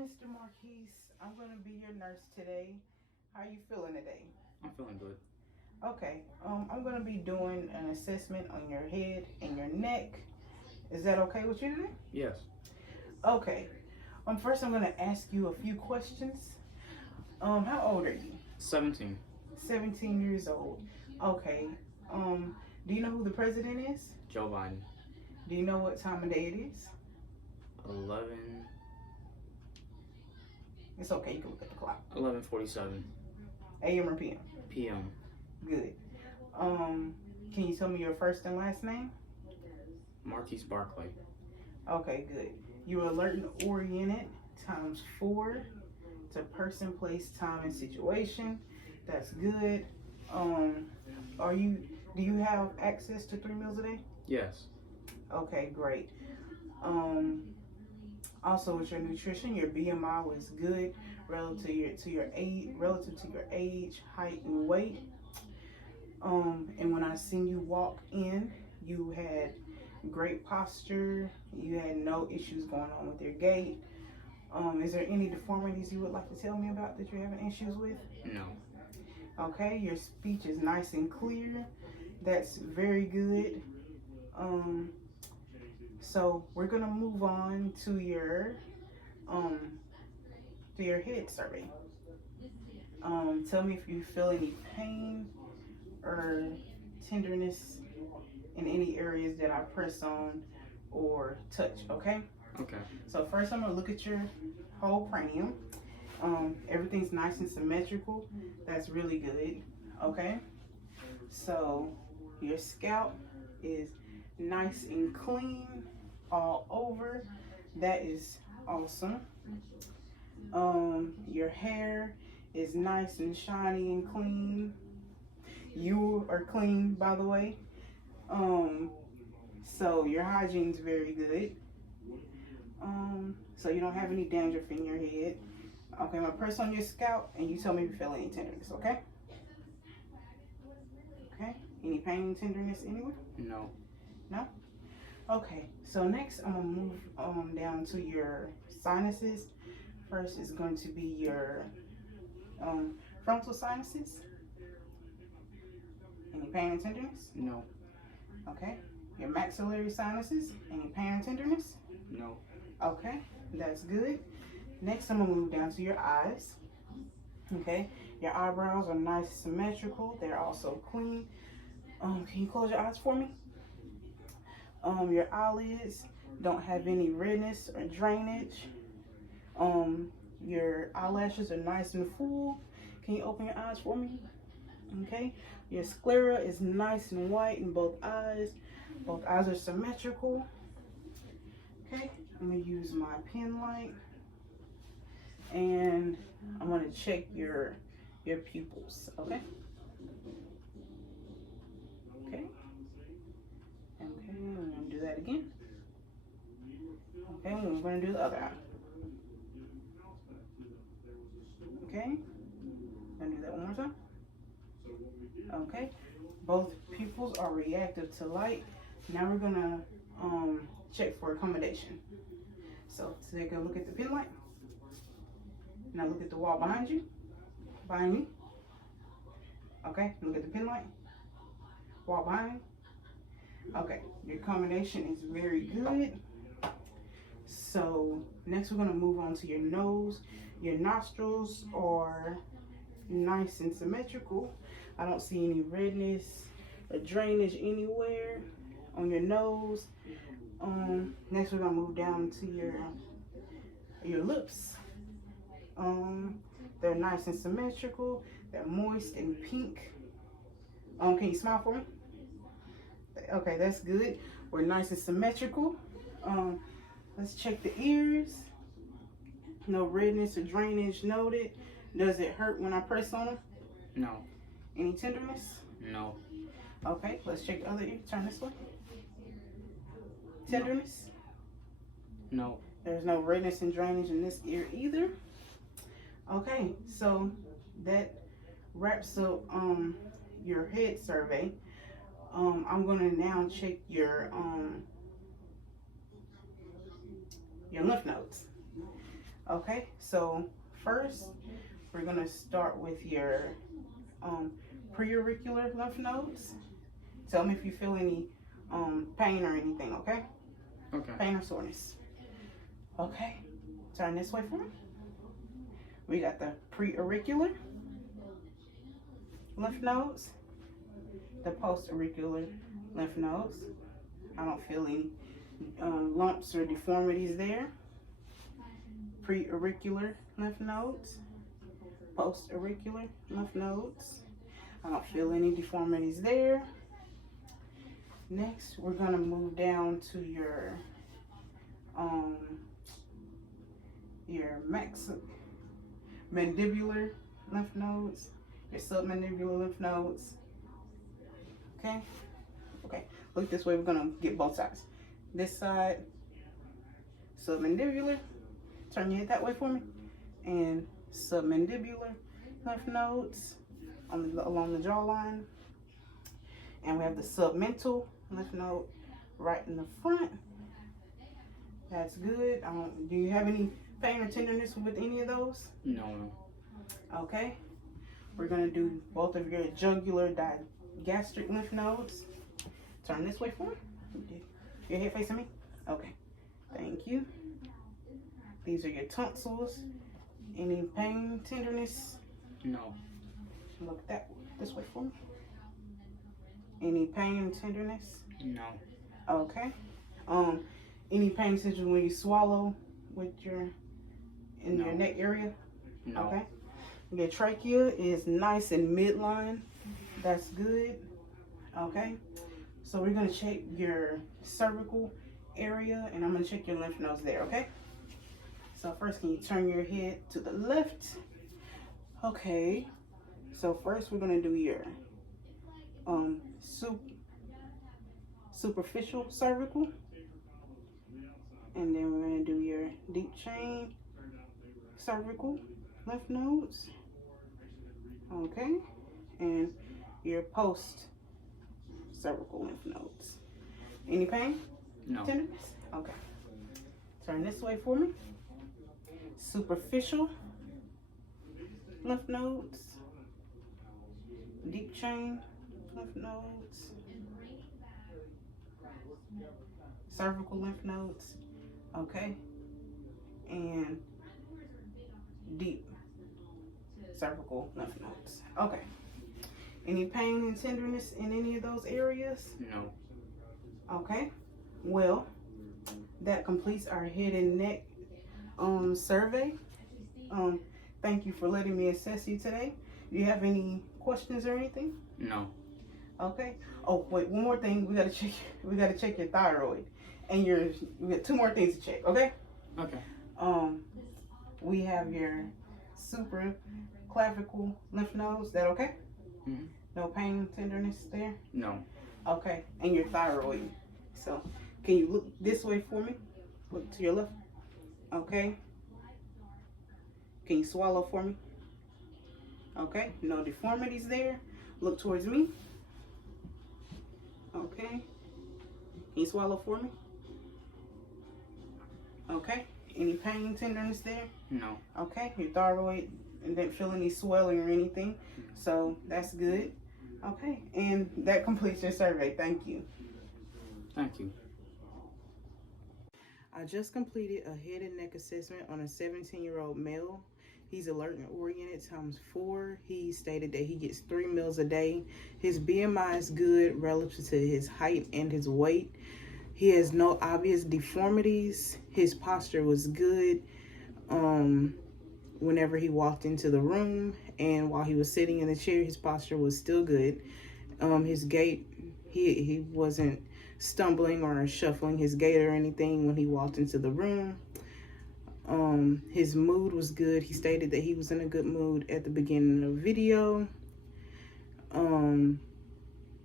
Mr. Marquise. I'm going to be your nurse today. How are you feeling today? I'm feeling good. Okay. I'm going to be doing an assessment on your head and your neck. Is that okay with you today? Yes. Okay. First I'm going to ask you a few questions. How old are you? 17. 17 years old. Okay. Do you know who the president is? Joe Biden. Do you know what time of day it is? 11. It's okay. You can look at the clock. 11:47 AM or PM? p.m. Good. Can you tell me your first and last name? Marquise Barclay. Okay, good. You're alert and oriented times 4 to person, place, time, and situation. That's good. Do you have access to 3 meals a day? Yes. Okay, great. Also with your nutrition, your BMI was good relative to your age, height, and weight. And when I seen you walk in, you had great posture. You had no issues going on with your gait. Is there any deformities you would like to tell me about that you're having issues with? No. Okay, your speech is nice and clear. That's very good. So we're gonna move on to your head survey. Tell me if you feel any pain or tenderness in any areas that I press on or touch, okay? Okay. So first I'm gonna look at your whole cranium. Everything's nice and symmetrical. That's really good, okay? So your scalp is nice and clean all over. That is awesome. Your hair is nice and shiny and clean. You are clean, by the way. So your hygiene's very good. So you don't have any dandruff in your head. Okay, I'm gonna press on your scalp and you tell me if you feel any tenderness, okay? Okay, any pain and tenderness anywhere? No. No? Okay, so next I'm gonna move down to your sinuses. First is going to be your frontal sinuses. Any pain and tenderness? No. Okay. Your maxillary sinuses. Any pain and tenderness? No. Okay, that's good. Next, I'm gonna move down to your eyes. Okay, your eyebrows are nice, symmetrical. They're also clean. Can you close your eyes for me? Your eyelids don't have any redness or drainage. Your eyelashes are nice and full. Can you open your eyes for me? Okay, your sclera is nice and white in both eyes. Both eyes are symmetrical. Okay, I'm gonna use my pen light and I'm gonna check your pupils. Okay. Okay. Okay, I'm gonna do that again. Okay, we're gonna do the other eye. Okay, I'm gonna do that one more time. Okay, both pupils are reactive to light. Now we're gonna check for accommodation. So take a look at the pen light. Now look at the wall behind you, behind me. Okay, look at the pen light, wall behind me. Okay, your accommodation is very good. So next we're gonna move on to your nose. Your nostrils are nice and symmetrical. I don't see any redness or drainage anywhere on your nose. Next we're gonna move down to your lips. They're nice and symmetrical. They're moist and pink. Can you smile for me? Okay, that's good. We're nice and symmetrical. Let's check the ears. No redness or drainage noted. Does it hurt when I press on them? No. Any tenderness? No. Okay, let's check the other ear. Turn this way. Tenderness? No. There's no redness and drainage in this ear either. Okay, so that wraps up your head survey. I'm gonna now check your lymph nodes. Okay, so first we're gonna start with your preauricular lymph nodes. Tell me if you feel any pain or anything, okay? Okay. Pain or soreness. Okay, turn this way for me. We got the preauricular lymph nodes, the postauricular lymph nodes. I don't feel any lumps or deformities there. Preauricular lymph nodes, postauricular lymph nodes. I don't feel any deformities there. Next, we're gonna move down to your mandibular lymph nodes, your submandibular lymph nodes. Okay? Okay, look this way, we're gonna get both sides. This side, submandibular, turn your head that way for me, and submandibular lymph nodes along the jawline. And we have the submental lymph node right in the front. That's good. Do you have any pain or tenderness with any of those? No. Okay. We're going to do both of your jugular digastric lymph nodes. Turn this way for me. Your head facing me? Okay. Thank you. These are your tonsils. Any pain, tenderness? No. Look this way for me. Any pain and tenderness? No. Okay. Any pain tenderness when you swallow with your neck area? No. Okay. Your trachea is nice and midline. That's good. Okay. So we're gonna check your cervical area, and I'm gonna check your lymph nodes there. Okay. So first, can you turn your head to the left? Okay. So first, we're gonna do your superficial cervical, and then we're going to do your deep chain cervical lymph nodes. Okay, and your post cervical lymph nodes. Any pain? No. Tenderness? Okay. Turn this way for me. Superficial lymph nodes, deep chain lymph nodes, cervical lymph nodes, okay, and deep cervical lymph nodes. Okay. Any pain and tenderness in any of those areas? No. Okay. Well, that completes our head and neck survey. Thank you for letting me assess you today. Do you have any questions or anything? No. Okay. Oh, wait, one more thing. We gotta check your thyroid, and we got two more things to check. Okay. Okay. We have your supraclavicle lymph nodes. That okay? Mm-hmm. No pain, tenderness there. No. Okay. And your thyroid. So, can you look this way for me? Look to your left. Okay. Can you swallow for me? Okay. No deformities there. Look towards me. Okay. Can you swallow for me? Okay. Any pain, tenderness there? No. Okay. Your thyroid and didn't feel any swelling or anything. So that's good. Okay. And that completes your survey. Thank you. Thank you. I just completed a head and neck assessment on a 17-year-old male. He's alert and oriented ×4. He stated that he gets 3 meals a day. His BMI is good relative to his height and his weight. He has no obvious deformities. His posture was good whenever he walked into the room, and while he was sitting in the chair, his posture was still good. His gait, he wasn't stumbling or shuffling his gait or anything when he walked into the room. His mood was good. He stated that he was in a good mood at the beginning of the video.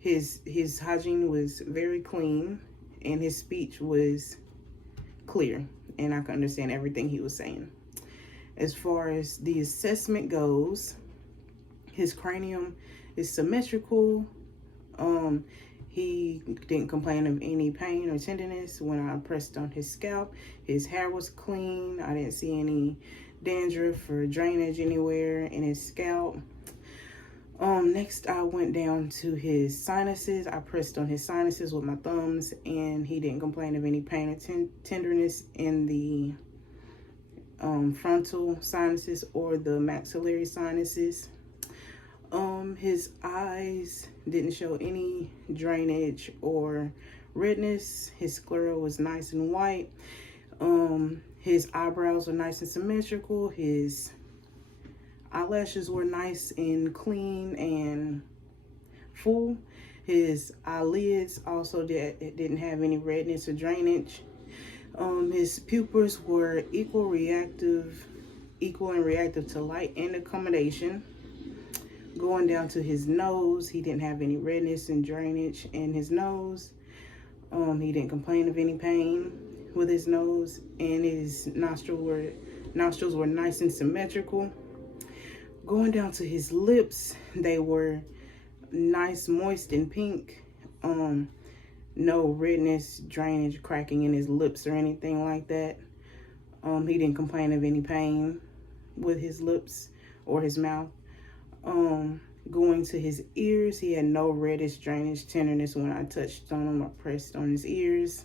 His hygiene was very clean, and his speech was clear, and I could understand everything he was saying. As far as the assessment goes, his cranium is symmetrical. He didn't complain of any pain or tenderness when I pressed on his scalp. His hair was clean. I didn't see any dandruff or drainage anywhere in his scalp. Next I went down to his sinuses. I pressed on his sinuses with my thumbs, and he didn't complain of any pain or tenderness in the frontal sinuses or the maxillary sinuses. His eyes didn't show any drainage or redness. His sclera was nice and white. His eyebrows were nice and symmetrical. His eyelashes were nice and clean and full. His eyelids also didn't have any redness or drainage. His pupils were equal and reactive to light and accommodation. Going down to his nose, he didn't have any redness and drainage in his nose. He didn't complain of any pain with his nose, and his nostrils were nice and symmetrical. Going down to his lips, they were nice, moist, and pink. No redness, drainage, cracking in his lips or anything like that. He didn't complain of any pain with his lips or his mouth. Going to his ears, he had no reddish, drainage, tenderness when I touched on him or pressed on his ears.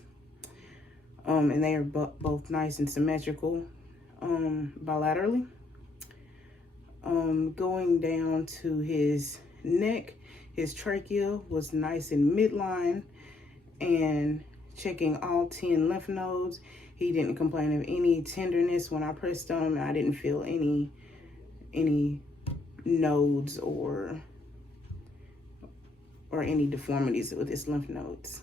And they are both nice and symmetrical bilaterally. Going down to his neck, his trachea was nice and midline, and checking all 10 lymph nodes. He didn't complain of any tenderness when I pressed on him, and I didn't feel any nodes or any deformities with his lymph nodes.